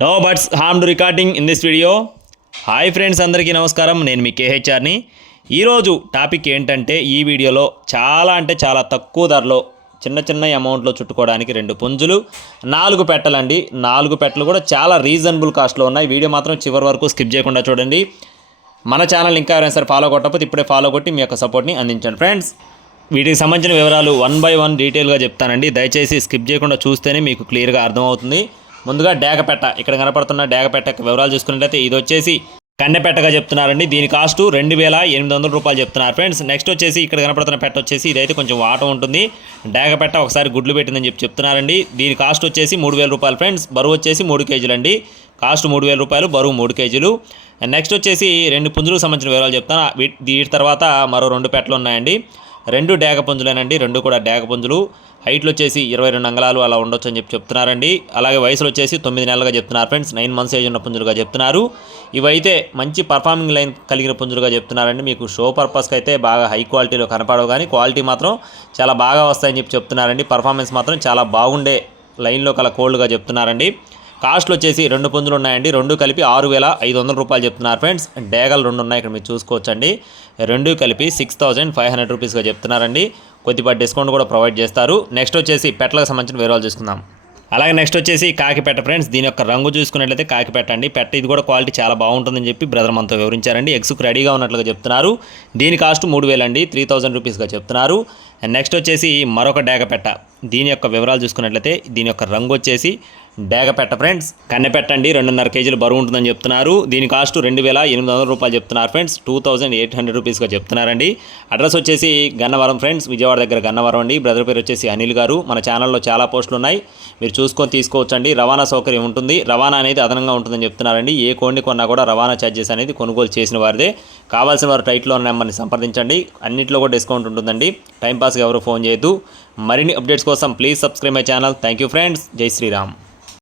No butts harm to recording in this video. Hi friends, అందరికీ నమస్కారం. నేను మీ కేహెచ్ఆర్ని. ఈరోజు టాపిక్ ఏంటంటే ఈ వీడియోలో చాలా తక్కువ ధరలో చిన్న అమౌంట్లో చుట్టుకోవడానికి 2 పుంజులు 4 పెట్టలండి. 4 పెట్టలు కూడా చాలా రీజనబుల్ కాస్ట్లో ఉన్నాయి. వీడియో మాత్రం చివరి వరకు స్కిప్ చేయకుండా చూడండి. మన ఛానల్ ఇంకా ఎవరైనా సరే ఫాలో కొట్టకపోతే ఇప్పుడే ఫాలో కొట్టి మీ యొక్క సపోర్ట్ని అందించండి ఫ్రెండ్స్. వీటికి సంబంధించిన వివరాలు 1 బై 1 డీటెయిల్గా చెప్తానండి. దయచేసి స్కిప్ చేయకుండా చూస్తేనే మీకు క్లియర్గా అర్థమవుతుంది. ముందుగా డేగపెట్ట, ఇక్కడ కనపడుతున్న డేగపెట్ట వివరాలు చూసుకున్నట్లయితే ఇది వచ్చేసి కన్నెపెట్టగా చెప్తున్నారండి. దీని కాస్ట్ 2800 రూపాయలు చెప్తున్నారు ఫ్రెండ్స్. నెక్స్ట్ వచ్చేసి ఇక్కడ కనపడుతున్న పెట్ట వచ్చేసి ఇదైతే కొంచెం వాటం ఉంటుంది. డేగపెట్ట ఒకసారి గుడ్లు పెట్టిందని చెప్తున్నారండి. దీని కాస్ట్ వచ్చేసి 3000 రూపాయలు ఫ్రెండ్స్. బరువు వచ్చేసి 3 కేజీలు అండి. కాస్ట్ 3000 రూపాయలు, బరువు 3 కేజీలు. నెక్స్ట్ వచ్చేసి 2 పుంజులకు సంబంధించిన వివరాలు చెప్తాను. వీటి తర్వాత మరో 2 పెట్టలు ఉన్నాయండి. 2 డేగ పుంజులేనండి. 2 కూడా డేగ పుంజులు. హైట్లో వచ్చేసి 22 అంగళాలు అలా ఉండొచ్చు అని చెప్తున్నారండి. అలాగే వయసులో వచ్చేసి 9 నెలలుగా చెప్తున్నారు ఫ్రెండ్స్. 9 మంత్స్ ఏజ్ ఉన్న పుంజులుగా చెప్తున్నారు. ఇవైతే మంచి పర్ఫార్మింగ్ లైన్ కలిగిన పుంజులుగా చెప్తున్నారండి. మీకు షో పర్పస్కి అయితే బాగా హై క్వాలిటీలో కనపడవు, కానీ క్వాలిటీ మాత్రం చాలా బాగా వస్తాయని చెప్తున్నారండి. పర్ఫార్మెన్స్ మాత్రం చాలా బాగుండే లైన్లో కల కోల్డ్గా చెప్తున్నారండి. కాస్ట్లు వచ్చేసి 2 పుంజులు ఉన్నాయండి. 2 కలిపి 6500 రూపాయలు చెప్తున్నారు ఫ్రెండ్స్. డేగలు 2 ఉన్నాయి, ఇక్కడ మీరు చూసుకోవచ్చండి. 2 కలిపి 6500 రూపీస్గా చెప్తున్నారండి. కొద్దిపాటి డిస్కౌంట్ కూడా ప్రొవైడ్ చేస్తారు. నెక్స్ట్ వచ్చేసి పెట్టలకు సంబంధించిన వివరాలు చూసుకుందాం. అలాగే నెక్స్ట్ వచ్చేసి కాకిపెట్ట ఫ్రెండ్స్. దీని యొక్క రంగు చూసుకున్నట్లయితే కాకిపెట్ట అండి. పెట్ట ఇది కూడా క్వాలిటీ చాలా బాగుంటుందని చెప్పి బ్రదర్ మనతో వివరించారండి. ఎగ్స్కు రెడీగా ఉన్నట్లుగా చెప్తున్నారు. దీని కాస్ట్ 3000 అండి, 3000 రూపీస్గా చెప్తున్నారు. నెక్స్ట్ వచ్చేసి మరొక డేగపెట్ట. దీని యొక్క వివరాలు చూసుకున్నట్లయితే దీని యొక్క రంగు వచ్చేసి డేగపెట్ట ఫ్రెండ్స్. కన్నెపెట్ట అండి. 2.5 కేజీలు బరువు ఉంటుందని చెప్తున్నారు. దీని కాస్ట్ 2800 రూపాయలు చెప్తున్నారు ఫ్రెండ్స్. 2800 రూపీస్గా చెప్తున్నారండి. అడ్రస్ వచ్చేసి గన్నవరం ఫ్రెండ్స్, విజయవాడ దగ్గర గన్నవరం అండి. బ్రదర్ పేరు వచ్చేసి అనిల్ గారు. మన ఛానల్లో చాలా పోస్టులు ఉన్నాయి, మీరు చూసుకొని తీసుకోవచ్చండి. రవాణా సౌకర్యం ఉంటుంది. రవాణా అనేది అదనంగా ఉంటుందని చెప్తున్నారండి. ఏ కోడిని కొన్నా కూడా రవాణా ఛార్జెస్ అనేది కొనుగోలు చేసిన వారిదే. కావాల్సిన వారు టైట్లో ఉన్న నెంబర్ని సంప్రదించండి. అన్నింటిలో కూడా డిస్కౌంట్ ఉంటుందండి. టైంపాస్గా ఎవరు ఫోన్ చేయొద్దు. మరిన్ని అప్డేట్స్ కోసం please subscribe my channel. Thank you friends. జై శ్రీరామ్.